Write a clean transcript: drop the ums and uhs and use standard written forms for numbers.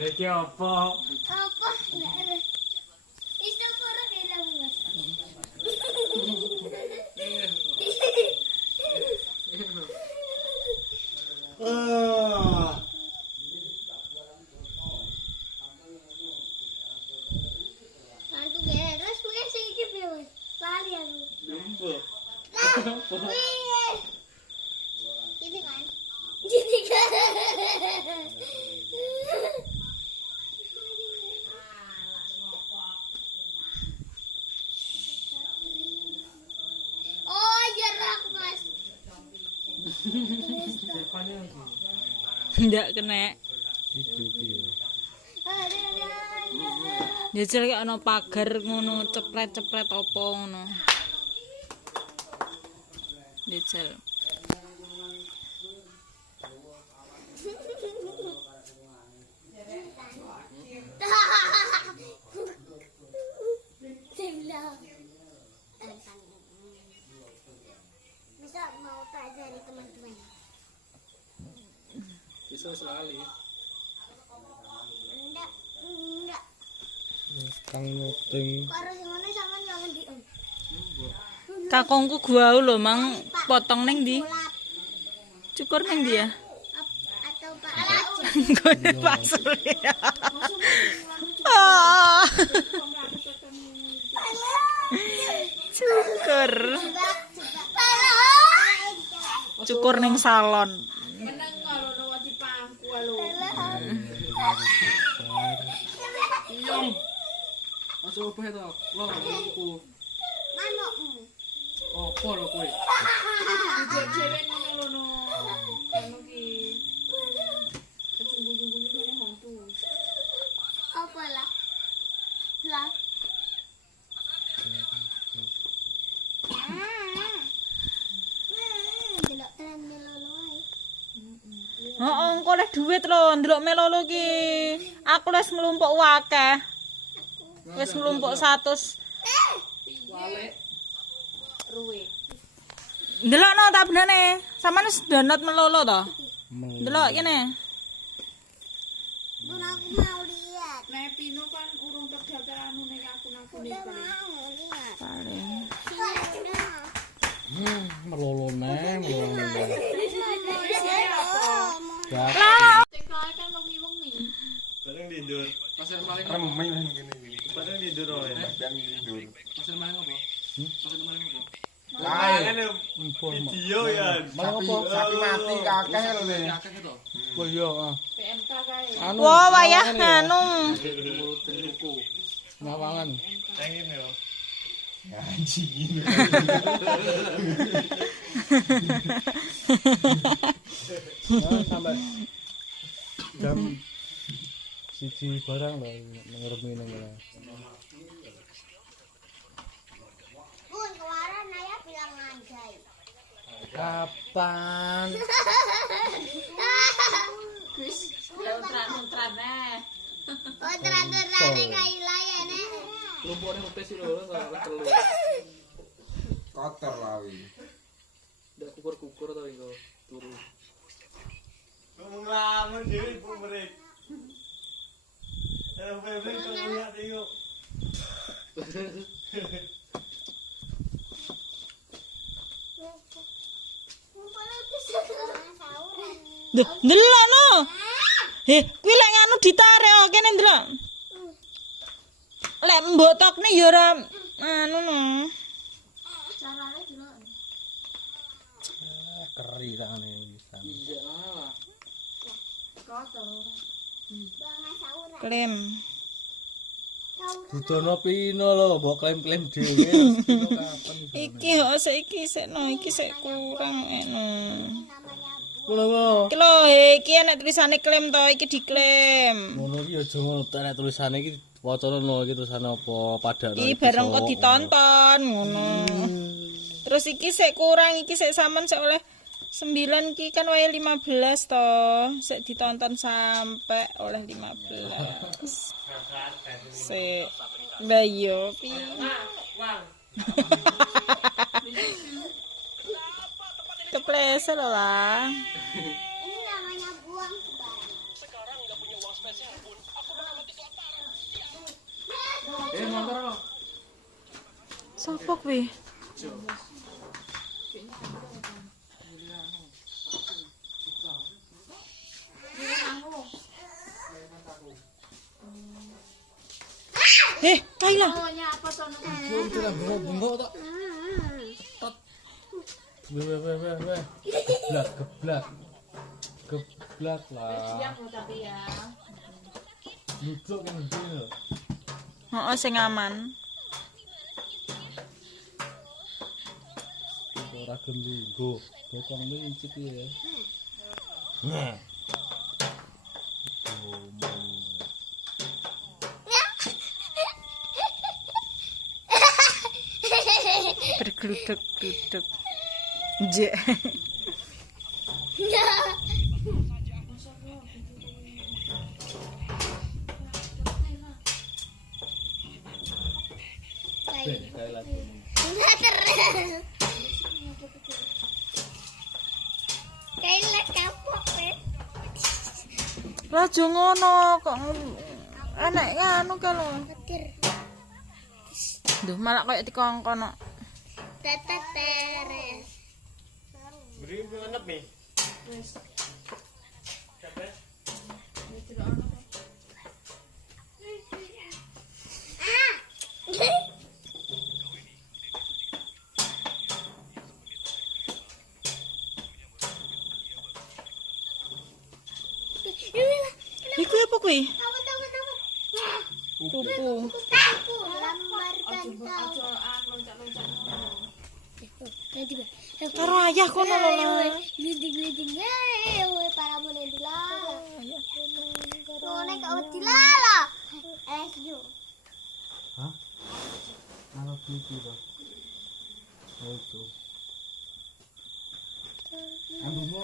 Iki apa? Apa? Itu kurang hilang Mas. Mantu beres pakai sing iki piye Mas? Lali aku. Jumbo. Wih. Ini kan. Ini kan. Oh, jerak Mas. Ndak kena. Jajal kayak ana pagar ngono cepret-cepret apa ngono. Jajal. Bisa mau tak dari teman-teman. Bisa sekali. Enggak. Kang nuting. Karo sing ngono sampean jangan di. Kakongku gua lho mang potong ning ndi? Cukur ning ndi ya? Atau Pak Alaj. Gone Pak Surya. Ah. Cukur. Cukur ning salon. Meneng ngono wati pangku lho. Iyom. Masuk apa itu? Lo aku. Manukmu. Apa lo kowe? Dhewe ngono lho no. Ngono ki. Kecunggu-cunggu ngene hantu. Apa lah? Lah. Delok tren melolo ae. Heeh, engko oleh dhuwit lho ndelok melolo ki. Aku wis nglumpuk akeh. Wis nglumpuk 100. Wale. Ruwe. Ndelokno tak benane. Sampeyan wis download melolo to? Ndelok kene. Bun aku mau lihat. Nek Pino kan urung terdaftar anu ning akun-akun Udah iki. mau lihat. Paling. Melolo neh, melolo neh. TKI kan wengi-wengi. Padahal tidur. Pasir maling. Remeng ngene-ngene. Padahal tidur oleh. Dan tidur. Pasir maling apa? Pasir maling apa? Lain. Video ya. Malah apa? Sapi mati kakek lho ne. Kakek itu. Oh iya, PMK kae. anu. Wah, wayah anu. Mulut tentuku. Nawangan. Pengen ya. Anjing. Sampai jam siji barang lho ngeremi nang kene. Bun, kemarin Naya bilang ngajai. Kapan? Lontran-lontran Oh, teratur-teratur kayak ya, Nek. Lumpurnya ngepes sih lho, enggak telu. Kotor lawi. Ndak kukur-kukur to iku turu. Ngomong lamun dhewe ibu merek. Bebek kok lihat iku. Duh, ndelok no. Kuwi lek nganu ditarik kok kene ndelok. Lek mbok tokne ya ora anu no. Carane delok. Keri tangane bisa. Iya lah. Kotor. Klaim. Dudono Pino lho, mbok klaim-klaim dhewe. Pino kapan? Iki kok saiki sekno iki sik kurang eno. Ngono. Iki lho, iki enek tulisane klaim to, iki diklaim. Ngono iki aja ngono nek tulisane iki wacana lho iki tulisane apa padakno. Iki bareng kok ditonton ngono. Terus iki sik kurang, iki sik sampean sik oleh 9 ki kan wae 15 to. Sik ditonton sampai oleh 15. Sik. Lah yo pi. Kepleset lho lah. Ini namanya buang sembarang. apa kuwi? Kaila. Pokoknya apa toh? Belum tidak bengok tok. Weh. Geblak lah. Siap loh tapi ya. Duduk kan dulu. Heeh, sing aman. Ora gelem nggo. Bokong lincip ya. Nah. Bergeluduk-geluduk. Jek. Kaila. Kaila kapok weh. Laju ngono kok enek anu ka lho. Petir. Duh, malah koyo dikongkon kok. Tetes teres. Beri ngenep nih. Iku apa kuwi? Tahu. Pupu. Aku lambar gantau. Aja loncat-loncat. Nanti ba. Karo ayah kono lho. Lah. Gliding para mo na dilala. None ka dilala. Yo. Hah? Apa pipi to? Itu. Ambu mo